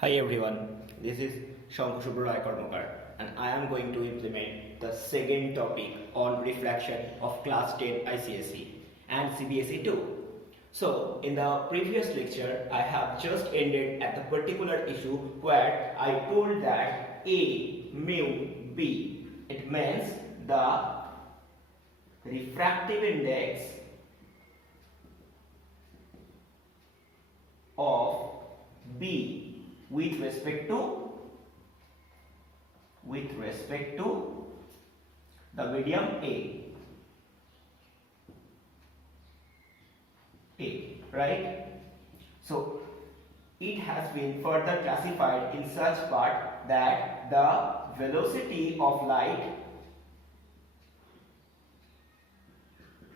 Hi everyone, this is Shankar Karmakar and I am going to implement the second topic on refraction of class 10 ICSE and CBSE too. So in the previous lecture I have just ended at the particular issue where I told that A mu B, it means the refractive index of B with respect to the medium A, right? So it has been further classified in such part that the velocity of light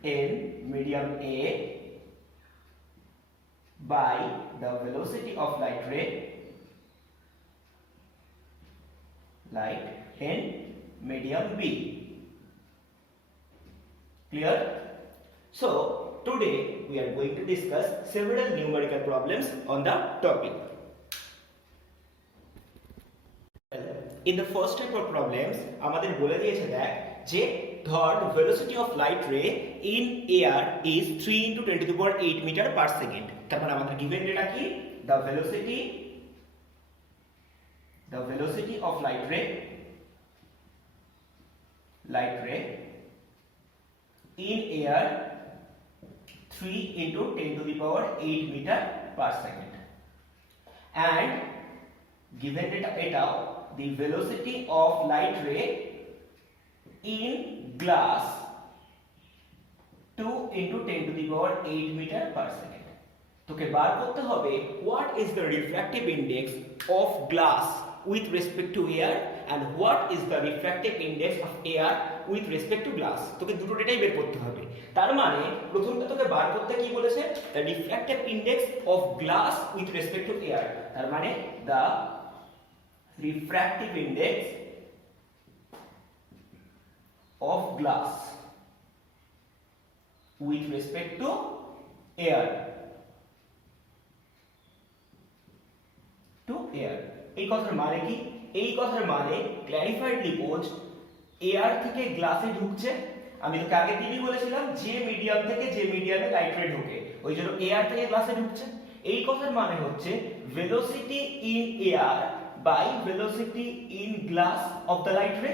in medium A by the velocity of light ray in medium B. Clear? So today we are going to discuss several numerical problems on the topic. In the first type of problems আমাদের বলে দিয়েছে দেখ যে ধর velocity of light ray in air is 3 into 10 to the power 8 meter per second. তার মানে আমাদের given data কি the velocity of light ray in air 3 into 10 to the power 8 meter per second, and given data the velocity of light ray in glass 2 into 10 to the power 8 meter per second. তোকে বার করতে হবে what is the refractive index of glass with respect to air and what is the refractive index of air with respect to glass. তোকে দুটো ডেটাই বের করতে হবে। তার মানে প্রথমটা তোকে বার করতে কি বলেছে the refractive index of glass with respect to air, তার মানে the refractive index of glass with respect to air এই কথার মানে কি? এই কথার মানে ক্ল্যারিফাইডলি বোঝ এয়ার থেকে গ্লাসে ঢুকছে। আমি তোকে আগে দিনই বলেছিলাম যে মিডিয়াম থেকে যে মিডিয়ামে লাইট রে ঢোকে ওই জন্য এয়ার থেকে গ্লাসে ঢুকছে। এই কথার মানে হচ্ছে velocity in air by velocity in glass of the light ray.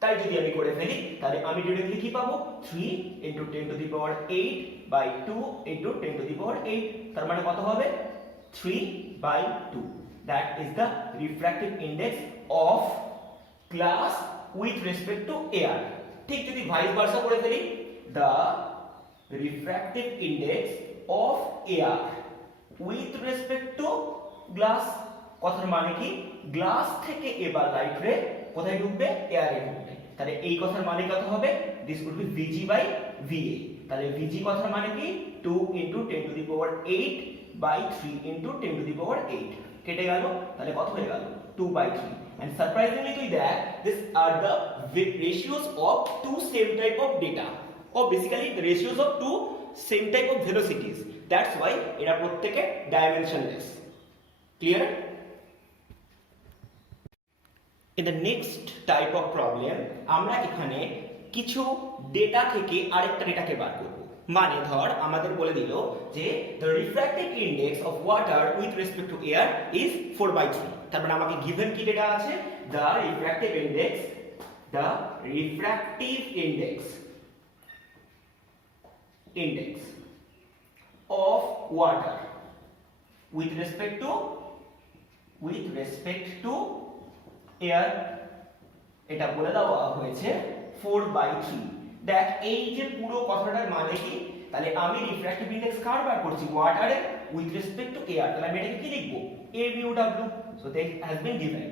তাই যদি আমি করে ফেলি তাহলে আমি ডিরেক্টলি কি পাবো 3 into 10 to the power 8 by 2 into 10 to the power 8, তার মানে কত হবে 3 by 2. That is the refractive index of glass with respect to air. ঠিক যদি ভাইস ভার্সা করে ফেলি the refractive index of air with respect to glass, কথার মানে কি গ্লাস থেকে এবার লাইট রে কোথায় ঢুকবে এয়ারে ঢুকবে। তাহলে এই কথার মানে কত হবে this would be Vg by Va. তাহলে Vg কথার মানে কি 2 into 10 to the power 8 by 3 into 10 to the power 8 কেটে গেল, তাহলে কত হয়ে গেল 2 by 3. and surprisingly তুই দেখ these are the ratios of two same type of data or basically the ratios of two same type of velocities, that's why এরা প্রত্যেকটা dimensionless. Clear? In the next type of problem আমরা এখানে কিছু data থেকে আরেকটা ডেটাকে বার করব। মানে ধর আমাদের বলে দিল যে the refractive index of water with respect to air is 4/3, তার মানে আমাকে given কি ডেটা আছে the refractive index of water with respect to air এটা বলে দেওয়া হয়েছে 4/3. দেখ এই যে পুরো কথাটার মানে কি, তাহলে আমি রিফ্র্যাক্টিভ ইনডেক্স কার বার করছি ওয়াটারে উইথ রেসপেক্ট টু এয়ার, তাহলে আমি এটাকে কি লিখবো a mu w. So that has been given.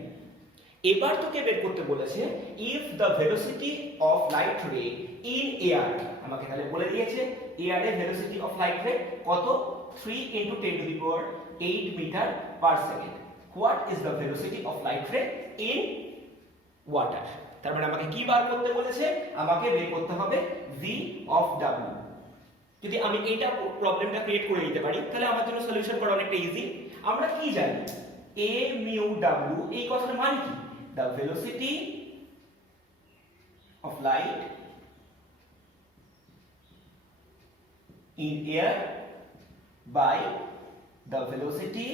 এবার তোকে বের করতে বলেছে if the velocity of light রে ইন এয়ার, আমাকে তাহলে বলে দিয়েছে এয়ারে ভেলোসিটি অফ লাইট রে কত 3 into 10 to the power 8 meter per second. What is the velocity of light ray in water? তার মানে আমাকে কি বার করতে বলেছে, আমাকে বের করতে হবে v of w. যদি আমি এইটা প্রবলেমটা ক্রিয়েট করে নিতে পারি তাহলে আমার জন্য সলিউশন করা অনেকটা ইজি। আমরা কি জানি a mu w এই কথার মানে কি the velocity of light in air by the velocity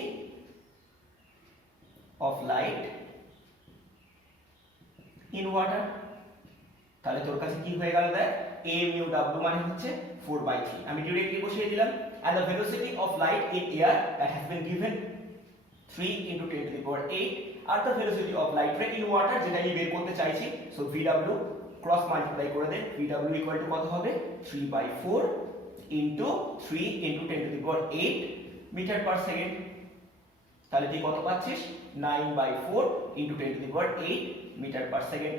of light in water তাহলে তোর কাছে কি হয়ে গেল দেখ a mu w মানে হচ্ছে 4/3 আমি ডিরেক্টলি বসিয়ে দিলাম and the velocity of light in air that has been given 3 into 10 to the power 8 R the velocity of light ray in water যেটা আমি বের করতে চাইছি so vw ক্রস মাল্টিপ্লাই করে দেন vw ইকুয়াল টু কত হবে 3/4 into 3 into 10 to the power 8 metre per second তাহলে তুই কত পাচ্ছিস 9/4 into 10 to the power 8 metre per second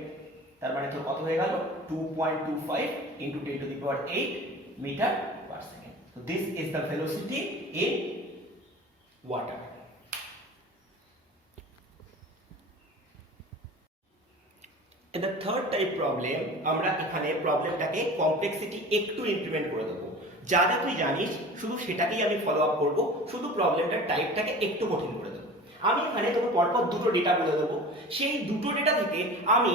তার মানে তোর কত হয়ে গেল 2.25 into 10 to the power 8 metre per second so this is the velocity in water in the third type problem আমরা এখানে প্রবলেমটাকে কমপ্লেক্সিটি একটু ইনক্রিমেন্ট করে দেব যা যা তুই জানিস শুধু সেটাকেই আমি ফলো আপ করব শুধু প্রবলেমটার টাইপটাকে একটু কঠিন করে দেব আমি এখানে তোকে পরপর দুটো ডেটা বলে দেবো সেই দুটো ডেটা থেকে আমি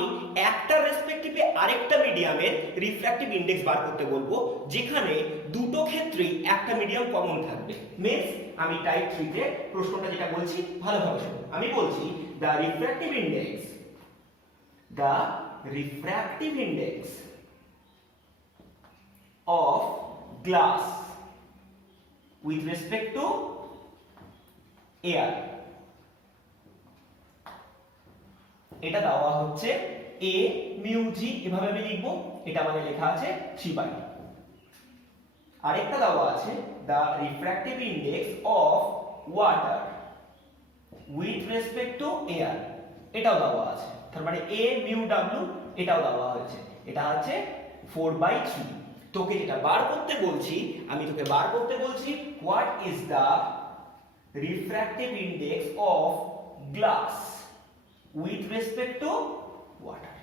একটা রেসপেক্টিভে আরেকটা মিডিয়ামের রিফ্র্যাক্টিভ ইনডেক্স বার করতে বলবো যেখানে দুটো ক্ষেত্রেই একটা মিডিয়াম কমন থাকবে মিন্স আমি টাইপ 3 তে প্রশ্নটা যেটা বলছি ভালোভাবে শোনো আমি বলছি the refractive index of glass with respect to air এটা দেওয়া হচ্ছে a mu g এভাবে আমি লিখব এটা মানে লেখা আছে 3/2 আরেকটা দেওয়া আছে the refractive index of water with respect to air এটাও দেওয়া আছে তার মানে a mu w এটাও দেওয়া হয়েছে এটা হচ্ছে 4/3 তোকে যেটা বার করতে বলছি আমি তোকে বার করতে বলছি what is the refractive index of glass with respect to water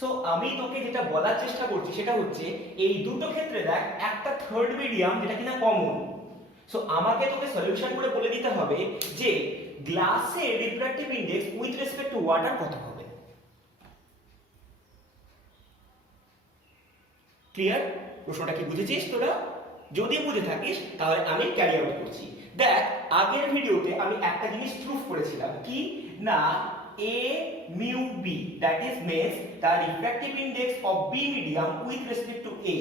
so আমি তোকে যেটা বলার চেষ্টা করছি সেটা হচ্ছে এই দুটো ক্ষেত্রে দেখ একটা থার্ড মিডিয়াম যেটা কিনা কমন সো আমাকে তোকে সলিউশন করে বলে দিতে হবে যে গ্লাসের refractive index with respect to water কত হবে ক্লিয়ার প্রশ্নটা কি বুঝেছিস তোরা যদি বুঝে থাকিস তাহলে আমি ক্যারি আউট করছি দেখ আগের ভিডিওতে আমি একটা জিনিস প্রুফ করেছিলাম কি না a mu b that is means the refractive index of b medium with respect to a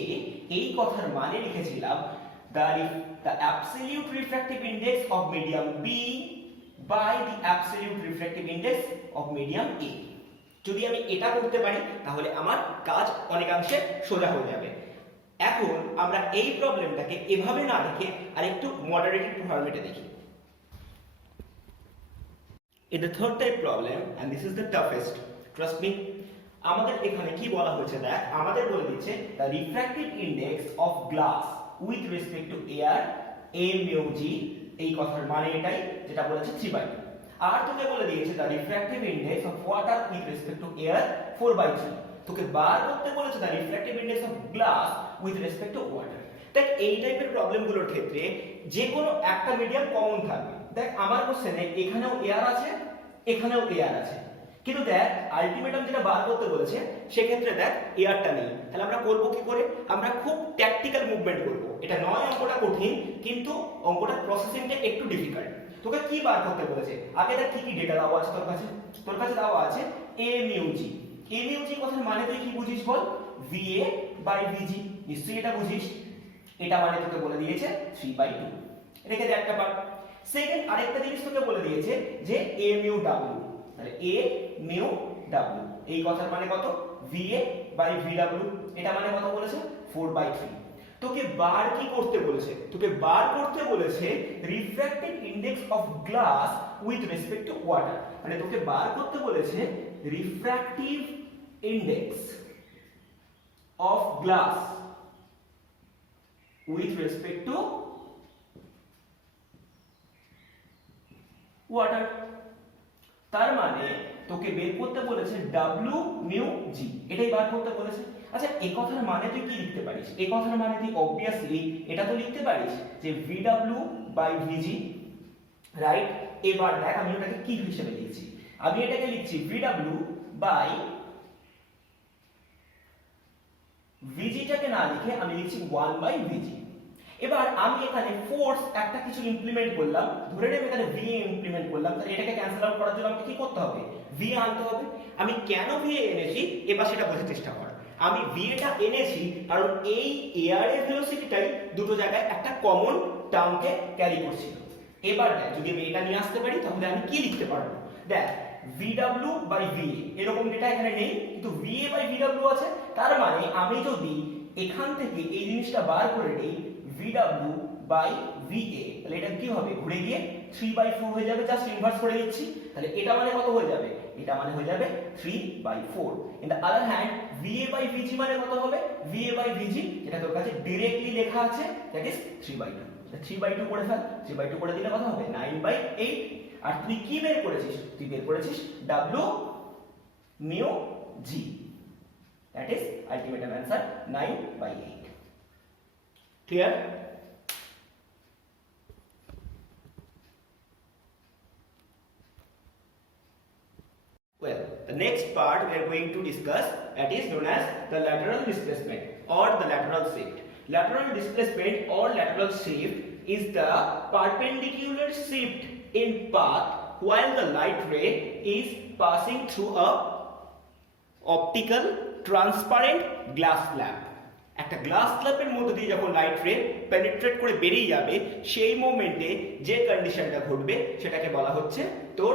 এই কথার মানে লিখেছিলাম the absolute refractive index of medium b by the absolute refractive index of medium a যদি আমি এটা করতে পারি তাহলে আমার কাজ অনেকাংশে সোজা হয়ে যাবে এখন আমরা এই প্রবলেমটাকে এভাবে না লিখে আরেকটু মডারেটেড ফরম্যাটে দেখি in the third type problem and this is the toughest trust me আমাদের এখানে কি বলা হয়েছে দেখ আমাদের বলে দিচ্ছে the refractive index of glass with respect to air a mu g এই কথার মানে এটাই যেটা বলেছে 3/2 আর তোকে বলে দিয়েছে the refractive index of water with respect to air 4/3 তোকে বার করতে বলেছে the refractive index of glass with respect to water দেখ এই টাইপের প্রবলেমগুলোর ক্ষেত্রে যে কোনো একটা মিডিয়াম কমন থাকবে দেখ আমার কোশ্চেনে এখানেও এয়ার আছে এখানেও এয়ার আছে কিন্তু দেখ আলটিমেটাম যেটা বার করতে বলেছে সেক্ষেত্রে দেখ এয়ারটা নেই তাহলে আমরা করব কি করে আমরা খুব ট্যাকটিক্যাল মুভমেন্ট করব এটা নয় অঙ্কটা কঠিন কিন্তু অঙ্কটা প্রসেসিংটা একটু ডিফিকাল্ট তোকে কি বার করতে বলেছে আগে দেখ কি কি ডেটা দেওয়া আছে তোর কাছে দেওয়া আছে a mu g a mu g কথার মানে তুই কি বুঝিস বল va by vg নিশ্চয়ই এটা বুঝিস এটা মানে তোকে বলে দিয়েছে 3/2 রেখে দে একটা পার্ট সেকেন্ড আরেকটা জিনিস তোকে বলে দিয়েছে যে a mu w তাহলে a mu w এই কথার মানে কত va by vw এটা মানে কত বলেছে 4/3 তোকে বার কি করতে বলেছে তোকে বার করতে বলেছে refractive index of glass with respect to water মানে তোকে বার করতে বলেছে refractive index of glass with respect to water তার মানে তোকে বের করতে বলেছে w mu g এটাই বার করতে বলেছে আচ্ছা এই কথার মানে তুই কি লিখতে পারিস এই কথার মানে তুই obviously এটা তো লিখতে পারিস যে vw by vg রাইট এবার দেখ আমি ওটাকে কি হিসেবে লিখছি, আমি এটাকে লিখছি VW বাই VGটাকে না লিখে আমি লিখছি 1 বাই VG। এবার আমি এখানে ফোর্স একটা কিছু ইমপ্লিমেন্ট করলাম, ধরে নেব এখানে VA ইমপ্লিমেন্ট করলাম, তাহলে এটাকে ক্যান্সেল আউট করার জন্য আমাকে কি করতে হবে, VA আনতে হবে। আমি কেন VA এনেছি এবার সেটা বোঝার চেষ্টা কর। আমি VAটা এনেছি কারণ এই এয়ার এর ভেলোসিটিটাই দুটো জায়গায় একটা কমন টার্মকে ক্যারি করছিল। এবার দেখ যদি আমি এটা নিয়ে আসতে পারি তাহলে আমি কি লিখতে পারবো, দেখ VW বাই VA এরকম ডেটা এখানে নেই, কিন্তু VA বাই VW আছে। তার মানে আমি যদি এখান থেকে এই জিনিসটা বার করে নেই VW বাই VA, তাহলে এটা কি হবে, ঘুরে গিয়ে 3/4 হয়ে যাবে, জাস্ট ইনভার্স করে দিচ্ছি। তাহলে এটা মানে কত হয়ে যাবে, এটা মানে হয়ে যাবে 3/4। In the other hand VA by VG মানে কত হবে, VA বাই VG যেটা তোর কাছে डायरेक्टली লেখা আছে দ্যাট ইজ 3/2। 3/2 করে ফেল, 3/2 করে দিলে কত হবে 9/8। আর তুই কি বের করেছিস, তুই বের করেছিস W mu G, that is ultimate answer 9/8। clear? Well, the next part we are going to discuss that is known as the lateral displacement or the lateral shift. Lateral displacement or lateral shift is the perpendicular shift in path while the light ray is passing through a optical transparent glass slab। একটা glass স্ল্যাবের মধ্যে দিয়ে যখন light রে penetrate করে বেরিয়ে যাবে সেই মোমেন্টে যে কন্ডিশনটা ঘটবে সেটাকে বলা হচ্ছে তোর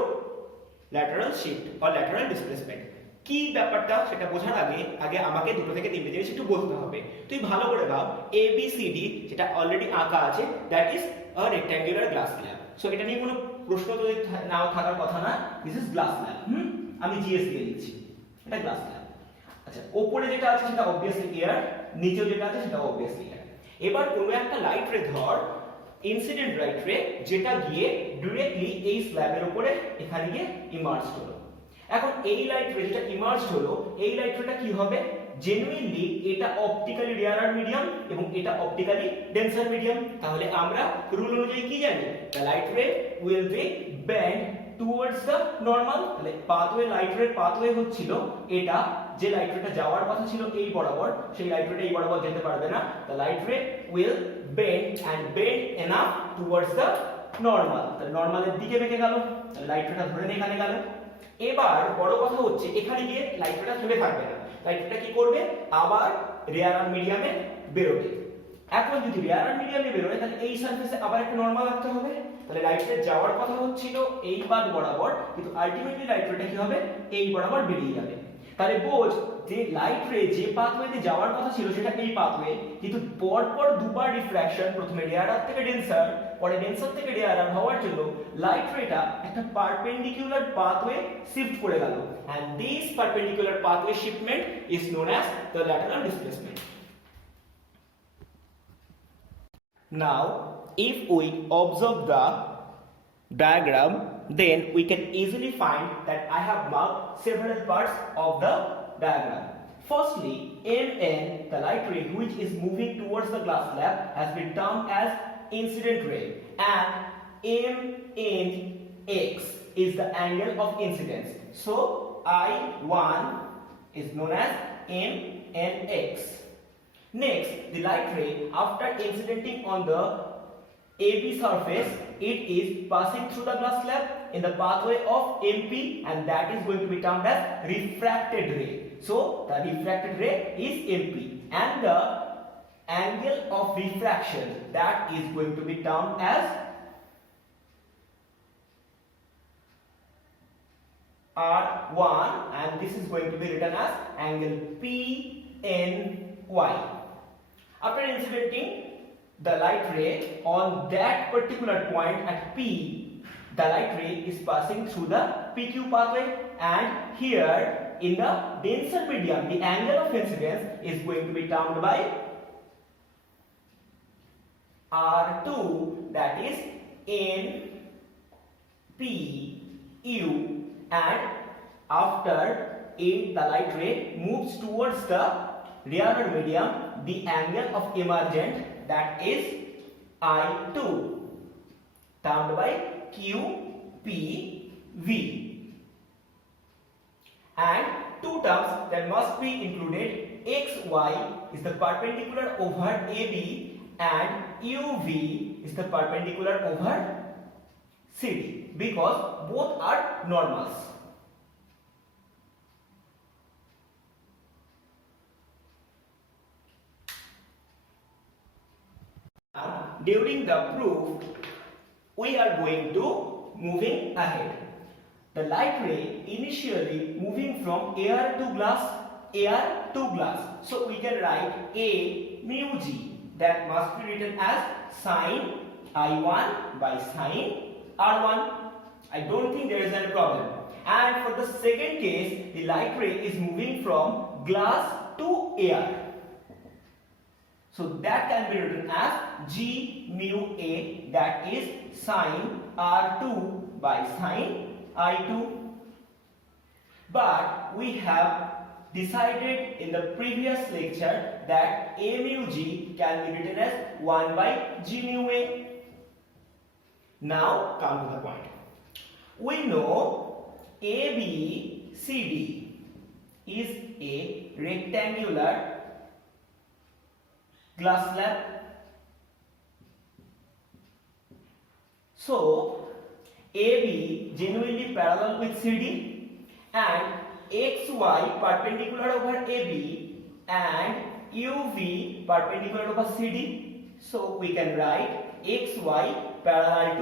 ল্যাটারাল শিফট বা ল্যাটারাল ডিসপ্লেসমেন্ট। কি ব্যাপারটা সেটা বোঝার আগে আমাকে দুটো থেকে তিনটে জিনিস একটু বলতে হবে। তুই ভালো করে ভাব ABCD যেটা অলরেডি আঁকা আছে that is a rectangular glass slab. So এটা নিয়ে কোনো প্রশ্ন তো নাও থাকার কথা না, দিস ইজ গ্লাস স্ল্যাব। আমি জিএস দিয়ে দিচ্ছি, এটা গ্লাস স্ল্যাব। আচ্ছা উপরে যেটা আছে সেটা অবভিয়াসলি এয়ার, নিচে যেটা আছে সেটা অবভিয়াসলি এয়ার। এবার কোনো একটা লাইট রে ধর, ইনসিডেন্ট লাইট রে যেটা গিয়ে ডাইরেক্টলি এই স্ল্যাবের উপরে এখানে গিয়ে ইমার্জ হলো। এখন এই লাইট রে যেটা ইমার্জ হলো এই লাইট রেটা কি হবে, জেনুইনলি এটা অপটিক্যালি রেয়ারার মিডিয়াম এবং এটা অপটিক্যালি ডেন্সার মিডিয়াম। তাহলে আমরা রুল অনুযায়ী কি জানি, দ্য লাইট রে will be bend towards the normal. তাহলে পাথওয়ে লাইট রে পাথওয়ে হচ্ছিল এটা, যে লাইট রেটা যাওয়ার কথা ছিল এই বরাবর সেই লাইট রেটা এই বরাবর যেতে পারবে না। দ্য লাইট রে will bend and bend enough towards the normal। তাহলে নরমালের দিকে বেঁকে গেল, তাহলে লাইট রেটা ধরে নিয়ে এখানে গেল। এবার বড় কথা হচ্ছে এখানে গিয়ে লাইট রেটা থেমে থাকবে না, লাইট রেটা কি করবে, আবার রেয়ার মিডিয়ামে বেরোবে। এখন যদি রেয়ার মিডিয়ামে বেরোয় তাহলে এই সারফেসে আবার একটা নরমাল রাখতে হবে। তাহলে লাইট রে যাওয়ার কথা হচ্ছিল এই পাথ বরাবর, কিন্তু আলটিমেটলি লাইট রেটা কি হবে, এই বরাবর বেরিয়ে যাবে। তাহলে বোঝ যে লাইট রে যে পাথওয়েতে যাওয়ার কথা ছিল সেটা এই পাথওয়ে, কিন্তু পরপর দুবার রিফ্র্যাকশন, প্রথমে রেয়ারার থেকে ডেন্সার, পরে ডেন্সার থেকে রেয়ারার হওয়ার জন্য লাইট রেটা একটা পারপেন্ডিকুলার পাথওয়ে শিফট করে গেল, and this perpendicular pathway shiftment is known as the lateral displacement. Now if we observe the diagram, then we can easily find that I have marked several parts of the diagram. Firstly, MN, the light ray which is moving towards the glass slab, has been termed as incident ray, and MNX is the angle of incidence. So I1 is known as MNX. Next, the light ray after incidenting on the AB surface, it is passing through the glass slab in the pathway of MP, and that is going to be termed as refracted ray. So the refracted ray is MP, and the angle of refraction that is going to be termed as R1, and this is going to be written as angle PNY. After incidenting the light ray on that particular point at P, the light ray is passing through the PQ pathway, and here in the denser medium the angle of incidence is going to be termed by R2, that is NPU, and after the light ray moves towards the rear medium, the angle of emergent that is I2 termed by QE. PV. And two terms that must be included, XY is the perpendicular over AB and UV is the perpendicular over CD, because both are normals. During the proof, we are going to moving ahead. The light ray initially moving from air to glass. So we can write A mu G, that must be written as sine I1 by sine R1. I don't think there is any problem. And for the second case, the light ray is moving from glass to air. So that can be written as G mu A, that is sine R2 by sine I2. But we have decided in the previous lecture that A mu G can be written as 1 by G mu A. Now come to the point. We know ABCD is a rectangular glass slab. So AB genuinely parallel with CD and XY perpendicular over AB and UV perpendicular over CD. So we can write XY parallel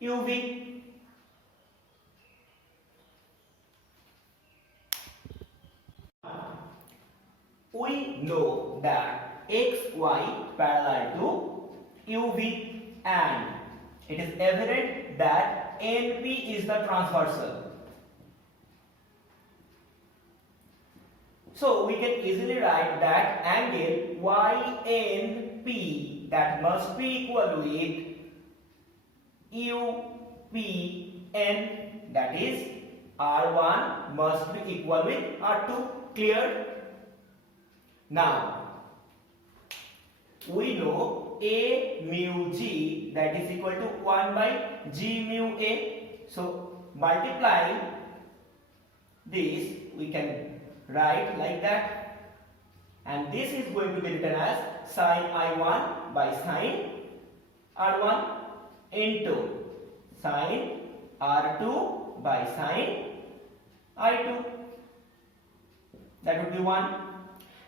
to UV. We know that XY parallel to UV, and it is evident that NP is the transversal. So we can easily write that angle YNP, that must be equal with UPN, that is R1 must be equal with R2. Clear? Now we know A mu G, that is equal to 1 by G mu A. So multiplying this, we can write like that, and this is going to be written as sine I1 by sine R1 into sine R2 by sine I2. That would be 1.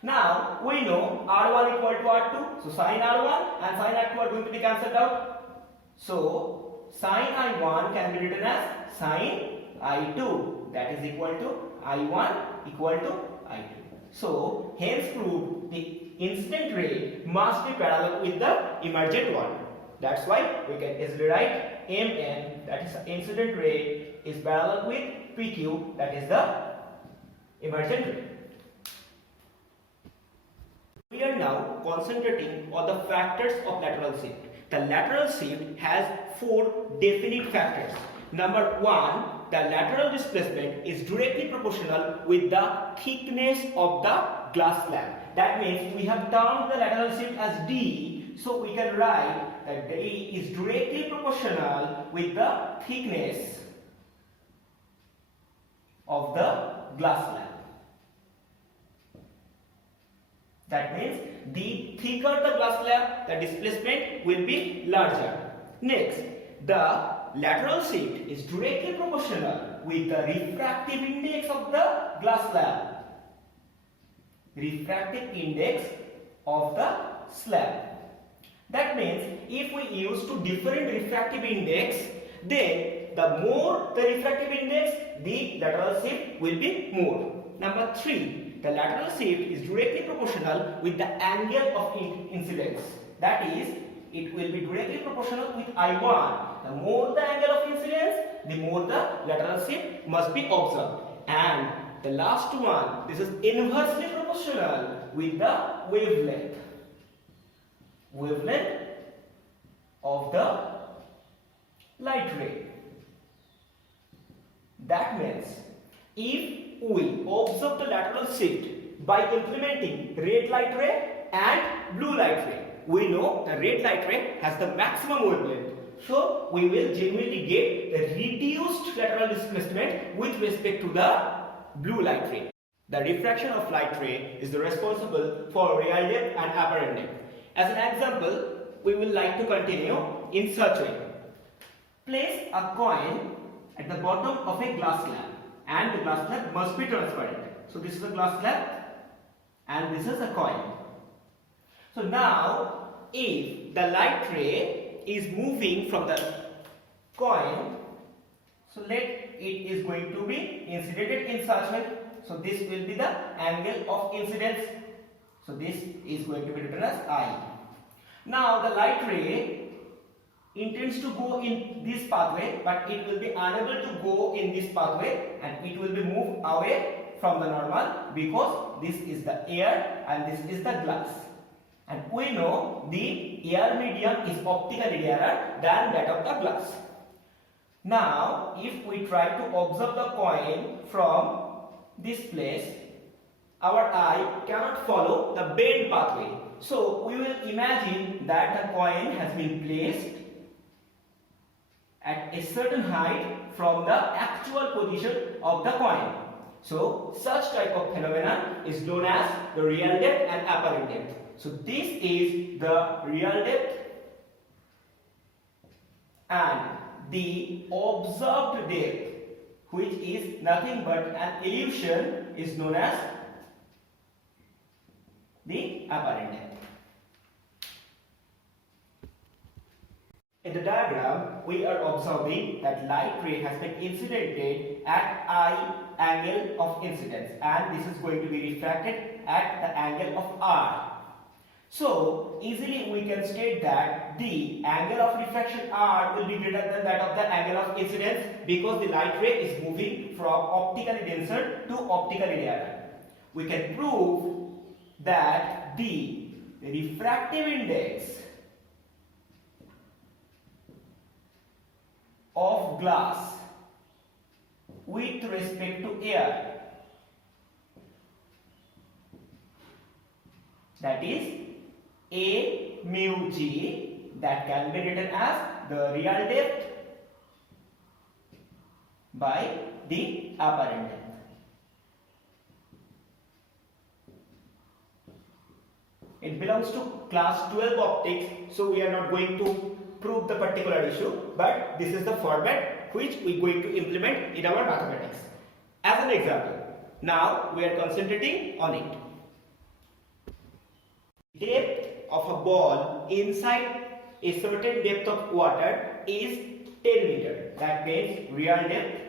Now we know R1 equal to R2, so sine R1 and sine R2 are going to be cancelled out. So sine I1 can be written as sine I2, that is equal to I1 equal to I2. So hence proved the incident ray must be parallel with the emergent one. That's why we can easily write MN, that is the incident ray, is parallel with PQ, that is the emergent ray. We are now concentrating on the factors of lateral shift. The lateral shift has 4 definite factors. Number 1, the lateral displacement is directly proportional with the thickness of the glass slab. That means we have termed the lateral shift as D, so we can write that D is directly proportional with the thickness of the glass slab. That means the thicker the glass slab, the displacement will be larger. Next, the lateral shift is directly proportional with the refractive index of the glass slab. Refractive index of the slab. That means if we use 2 different refractive index, then the more the refractive index, the lateral shift will be more. Number 3. The lateral shift is directly proportional with the angle of incidence. That is, it will be directly proportional with I1. The more the angle of incidence, the more the lateral shift must be observed. And the last one, this is inversely proportional with the wavelength. Wavelength of the light ray. That means, if we observe the lateral shift by implementing red light ray and blue light ray, we know the red light ray has the maximum wavelength. So we will genuinely get a reduced lateral displacement with respect to the blue light ray. The refraction of light ray is responsible for real depth and apparent depth. As an example, we will like to continue in such way. Place a coin at the bottom of a glass slab, and the glass slab must be transparent. So this is a glass slab and this is a coin. So now if the light ray is moving from the coin, so let it is going to be incident in such way. So this will be the angle of incidence. So this is going to be written as I. Now the light ray intends to go in this pathway, but it will be unable to go in this pathway and it will be moved away from the normal because this is the air and this is the glass. And we know the air medium is optically rarer than that of the glass. Now if we try to observe the coin from this place, our eye cannot follow the bent pathway. So we will imagine that the coin has been placed at a certain height from the actual position of the coin. So such type of phenomenon is known as the real depth and apparent depth. So this is the real depth, and the observed depth, which is nothing but an illusion, is known as the apparent depth. In the diagram, we are observing that light ray has been incidented at I angle of incidence, and this is going to be refracted at the angle of R. So easily we can state that the angle of refraction R will be greater than that of the angle of incidence because the light ray is moving from optically denser to optically rarer. We can prove that the refractive index of glass with respect to air, that is A mu G, that can be written as the real depth by the apparent depth. It belongs to class 12 optics, so we are not going to prove the particular issue, but this is the format which we are going to implement in our mathematics. As an example, now we are concentrating on it. Depth of a ball inside a certain depth of water is 10 meter. That means real depth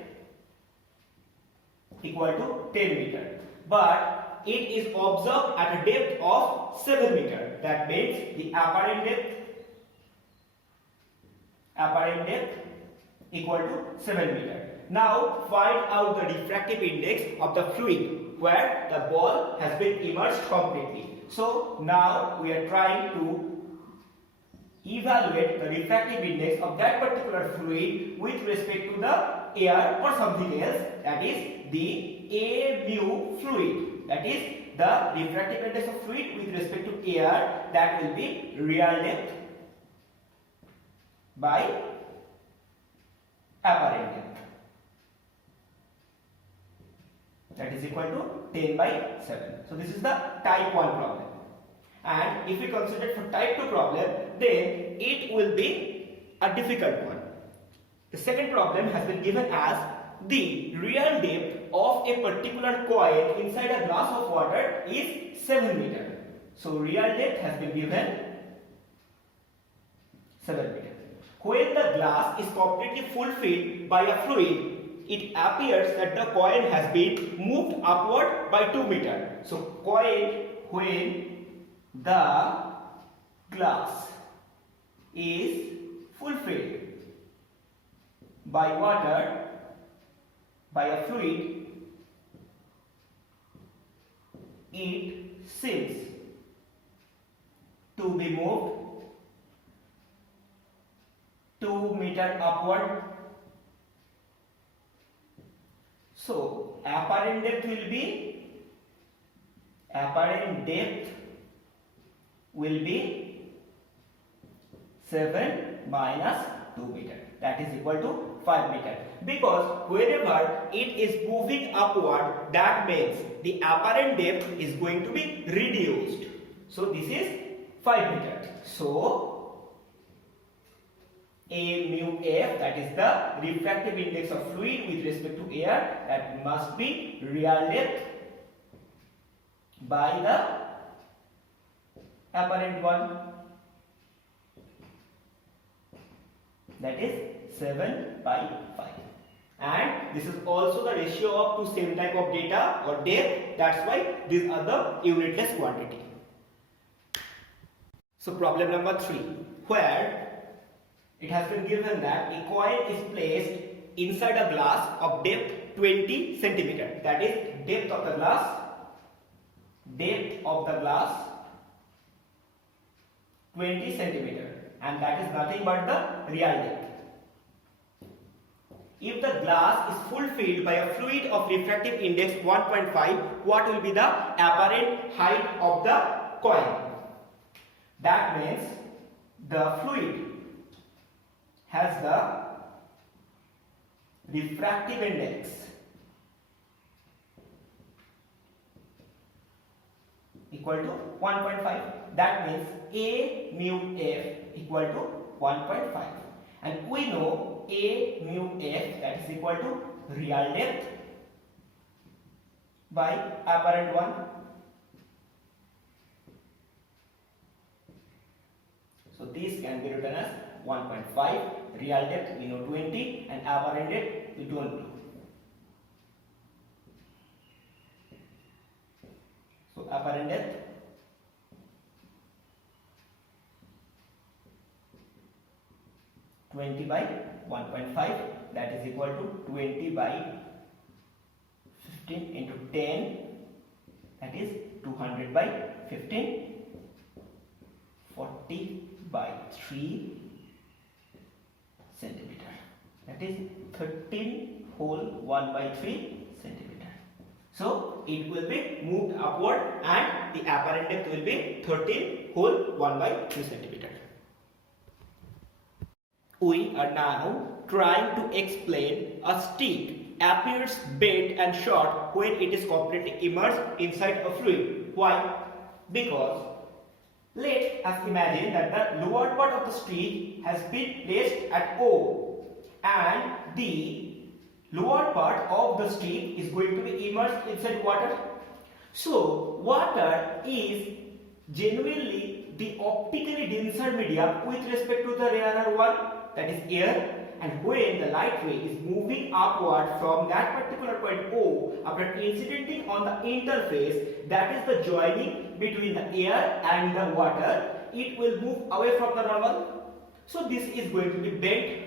equal to 10 meter. But it is observed at a depth of 7 meter. That means the apparent depth equal to 7 meter. Now find out the refractive index of the fluid where the ball has been immersed completely. So now we are trying to evaluate the refractive index of that particular fluid with respect to the air or something else, that is the A mu fluid, that is the refractive index of fluid with respect to air, that will be real depth by apparent depth, that is equal to 10 by 7. So this is the type 1 problem. And if we consider for type 2 problem, then it will be a difficult one. The second problem has been given as the real depth of a particular coin inside a glass of water is 7 meter. So real depth has been given 7 meter. When the glass is completely fulfilled by a fluid, it appears that the coin has been moved upward by 2 meter. So when the glass is fulfilled by water, by a fluid, it seems to be moved 2 meter upward. So apparent depth will be 7 minus 2 meter. That is equal to 5 meter. Because whenever it is moving upward, that means the apparent depth is going to be reduced. So this is 5 meter. So A mu F, that is the refractive index of fluid with respect to air, that must be real depth by the apparent one, that is 7 by 5. And this is also the ratio of two same type of data or depth. That's why these are the unitless quantity. So problem number 3, where it has been given that a coin is placed inside a glass of depth 20 centimeter. That is depth of the glass 20 centimeter, and that is nothing but the real depth. If the glass is full filled by a fluid of refractive index 1.5, what will be the apparent height of the coin? That means the fluid has the refractive index equal to 1.5. That means A mu F equal to 1.5. And we know A mu F, that is equal to real depth by apparent one. So this can be written as 1.5, real depth we know 20, and apparent depth we don't know. So apparent depth by 1.5, that is equal to 20 by 15 into 10, that is 200 by 15, 40 by 3 centimeter, that is 13 whole 1 by 3 centimeter. So it will be moved upward and the apparent depth will be 13 whole 1 by 3 centimeter. We are now trying to explain a stick appears bent and short when it is completely immersed inside a fluid. Why? Because let us imagine that the lower part of the stick has been placed at O and the lower part of the stick is going to be immersed inside water. So water is genuinely the optically denser medium with respect to the rarer one, that is air, and when the light ray is moving upward from that particular point O, after incidenting on the interface, that is the joining between the air and the water, it will move away from the normal. So this is going to be bent,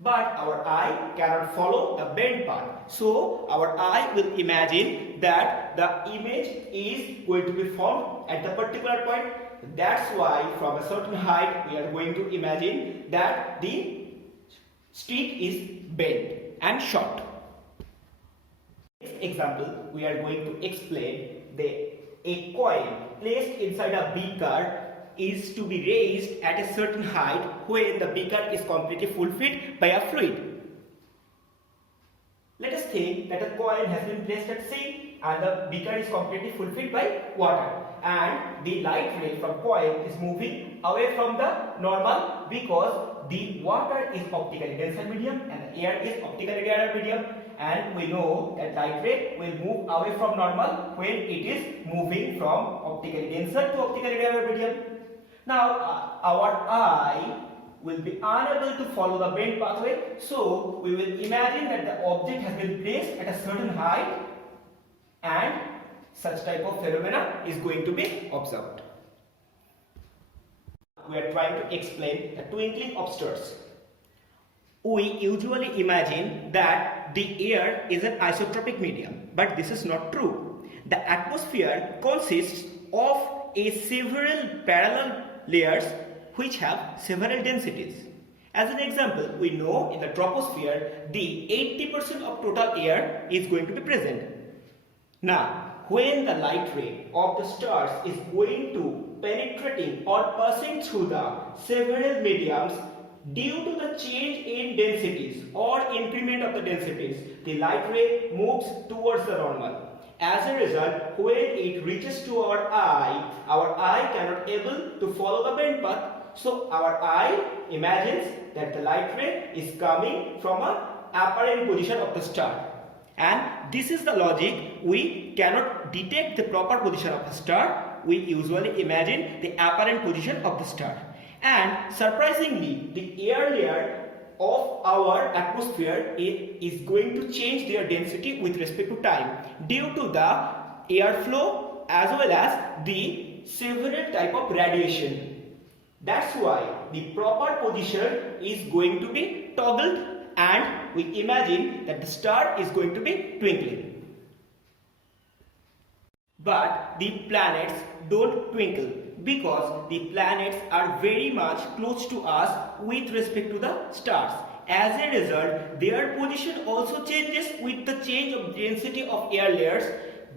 but our eye cannot follow the bent part. So our eye will imagine that the image is going to be formed at the particular point. That's why from a certain height we are going to imagine that the stick is bent and short. Next example, we are going to explain a coin placed inside a beaker is to be raised at a certain height when the beaker is completely fulfilled by a fluid. Let us think that a coin has been placed at sea and the beaker is completely fulfilled by water, and the light ray from coin is moving away from the normal because the water is optically denser medium and the air is optically rarer medium, and we know that light ray will move away from normal when it is moving from optically denser to optically rarer medium. Now our eye will be unable to follow the bent pathway, so we will imagine that the object has been placed at a certain height and such type of phenomena is going to be observed. We are trying to explain the twinkling of stars. We usually imagine that the air is an isotropic medium, but this is not true. The atmosphere consists of several parallel layers which have several densities. As an example, we know in the troposphere the 80% of total air is going to be present. Now, when the light ray of the stars is going to penetrating or passing through the several mediums, Due to the change in densities or increment of the densities, the light ray moves towards the normal. As a result, when it reaches to our eye cannot able to follow the bent path. So our eye imagines that the light ray is coming from a apparent position of the star. And this is the logic. We cannot detect the proper position of a star. We usually imagine the apparent position of the star. And surprisingly, the air layer of our atmosphere is going to change their density with respect to time due to the airflow as well as the several type of radiation. That's why the proper position is going to be toggled and we imagine that the star is going to be twinkling. But the planets don't twinkle because the planets are very much close to us with respect to the stars. As a result, their position also changes with the change of density of air layers,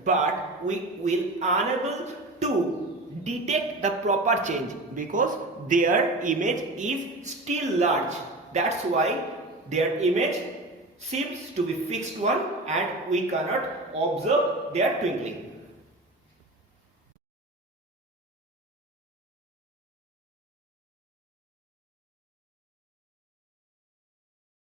but we will unable to detect the proper change because their image is still large. That's why their image seems to be fixed one and we cannot observe their twinkling.